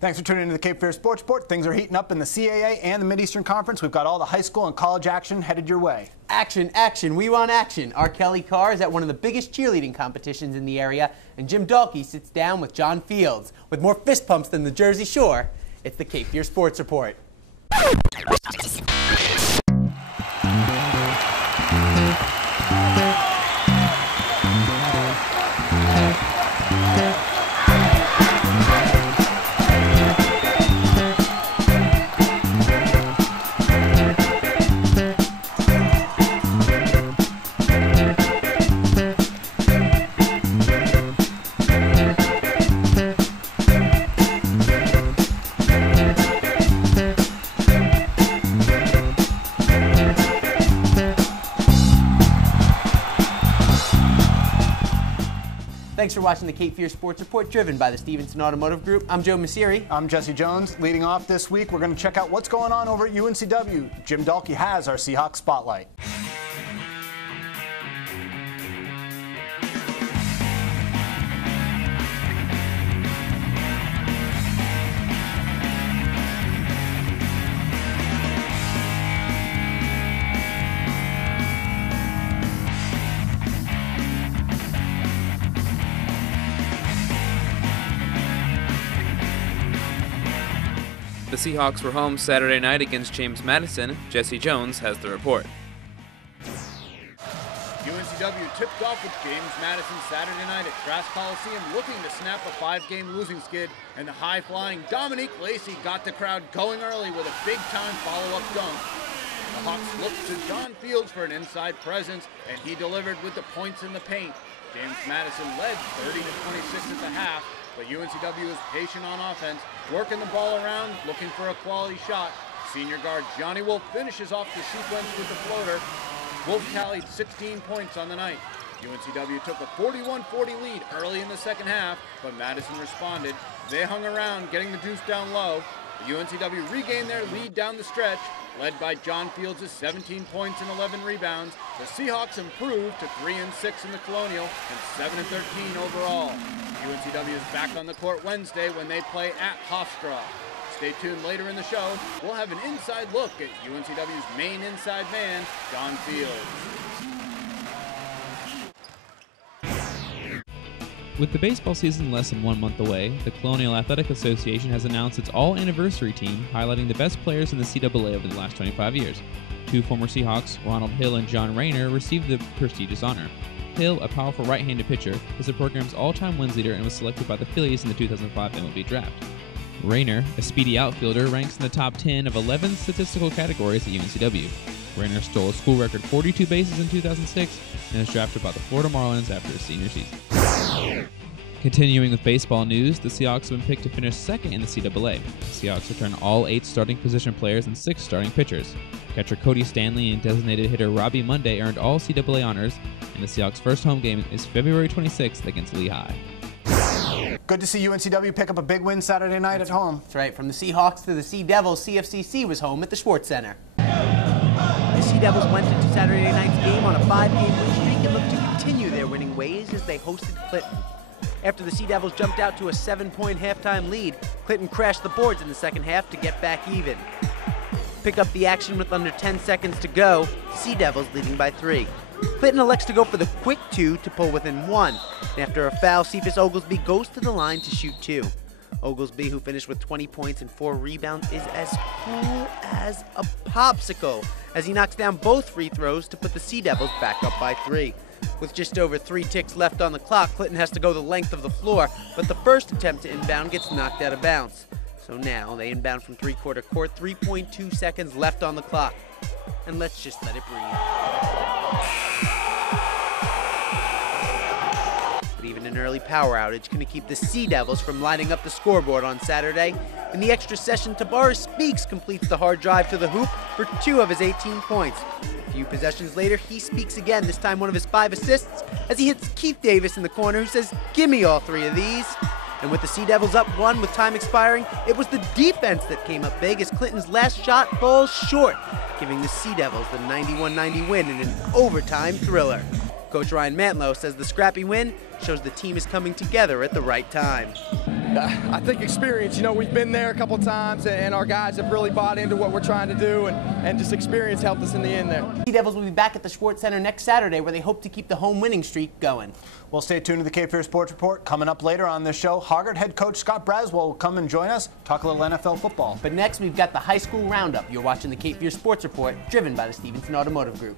Thanks for tuning into the Cape Fear Sports Report. Things are heating up in the CAA and the Mid-Eastern Conference. We've got all the high school and college action headed your way. Action, action, we want action. R. Kelly Carr is at one of the biggest cheerleading competitions in the area, and Jim Dalkey sits down with John Fields. With more fist pumps than the Jersey Shore, it's the Cape Fear Sports Report. Thanks for watching the Cape Fear Sports Report, driven by the Stevenson Automotive Group. I'm Joe Messeri. I'm Jesse Jones. Leading off this week, we're going to check out what's going on over at UNCW. Jim Dalkey has our Seahawks Spotlight. The Seahawks were home Saturday night against James Madison. Jesse Jones has the report. UNCW tipped off with James Madison Saturday night at Trask Coliseum, looking to snap a 5-game losing skid, and the high-flying Dominique Lacey got the crowd going early with a big-time follow-up dunk. The Hawks looked to John Fields for an inside presence, and he delivered with the points in the paint. James Madison led 30-26 at the half, but UNCW was patient on offense, working the ball around, looking for a quality shot. Senior guard Johnny Wolf finishes off the sequence with the floater. Wolf tallied 16 points on the night. UNCW took a 41-40 lead early in the second half, but Madison responded. They hung around, getting the deuce down low. The UNCW regained their lead down the stretch, led by John Fields' 17 points and 11 rebounds. The Seahawks improved to 3-6 in the Colonial and 7-13 overall. UNCW is back on the court Wednesday when they play at Hofstra. Stay tuned later in the show. We'll have an inside look at UNCW's main inside man, John Fields. With the baseball season less than 1 month away, the Colonial Athletic Association has announced its all-anniversary team, highlighting the best players in the CAA over the last 25 years. Two former Seahawks, Ronald Hill and John Rayner, received the prestigious honor. Hill, a powerful right-handed pitcher, is the program's all-time wins leader and was selected by the Phillies in the 2005 MLB Draft. Rayner, a speedy outfielder, ranks in the top 10 of 11 statistical categories at UNCW. Rayner stole a school record 42 bases in 2006 and was drafted by the Florida Marlins after his senior season. Continuing with baseball news, the Seahawks have been picked to finish second in the CAA. The Seahawks return all 8 starting position players and 6 starting pitchers. Catcher Cody Stanley and designated hitter Robbie Monday earned all CAA honors, and the Seahawks' first home game is February 26th against Lehigh. Good to see UNCW pick up a big win Saturday night at home. That's right. From the Seahawks to the Sea Devils, CFCC was home at the Schwartz Center. The Sea Devils went into Saturday night's game on a 5-game win streak and looked to continue their winning ways as they hosted Clinton. After the Sea Devils jumped out to a 7-point halftime lead, Clinton crashed the boards in the second half to get back even. Pick up the action with under 10 seconds to go, Sea Devils leading by 3. Clinton elects to go for the quick 2 to pull within 1. And after a foul, Cephas Oglesby goes to the line to shoot 2. Oglesby, who finished with 20 points and 4 rebounds, is as cool as a popsicle as he knocks down both free throws to put the Sea Devils back up by 3. With just over 3 ticks left on the clock, Clinton has to go the length of the floor, but the first attempt to inbound gets knocked out of bounds. So now they inbound from three-quarter court, 3.2 seconds left on the clock. And let's just let it breathe. But even an early power outage can keep the Sea Devils from lighting up the scoreboard on Saturday. In the extra session, Tabaris Speaks completes the hard drive to the hoop for 2 of his 18 points. A few possessions later, he speaks again, this time one of his 5 assists, as he hits Keith Davis in the corner, who says, "Gimme all 3 of these." And with the Sea Devils up 1 with time expiring, it was the defense that came up big as Clinton's last shot falls short, giving the Sea Devils the 91-90 win in an overtime thriller. Coach Ryan Mantlow says the scrappy win shows the team is coming together at the right time. I think experience. You know, we've been there a couple times, and our guys have really bought into what we're trying to do, and just experience helped us in the end there. Sea Devils will be back at the Sports Center next Saturday, where they hope to keep the home winning streak going. Well, stay tuned to the Cape Fear Sports Report. Coming up later on this show, Hoggard head coach Scott Braswell will come and join us, talk a little NFL football. But next, we've got the high school roundup. You're watching the Cape Fear Sports Report, driven by the Stevenson Automotive Group.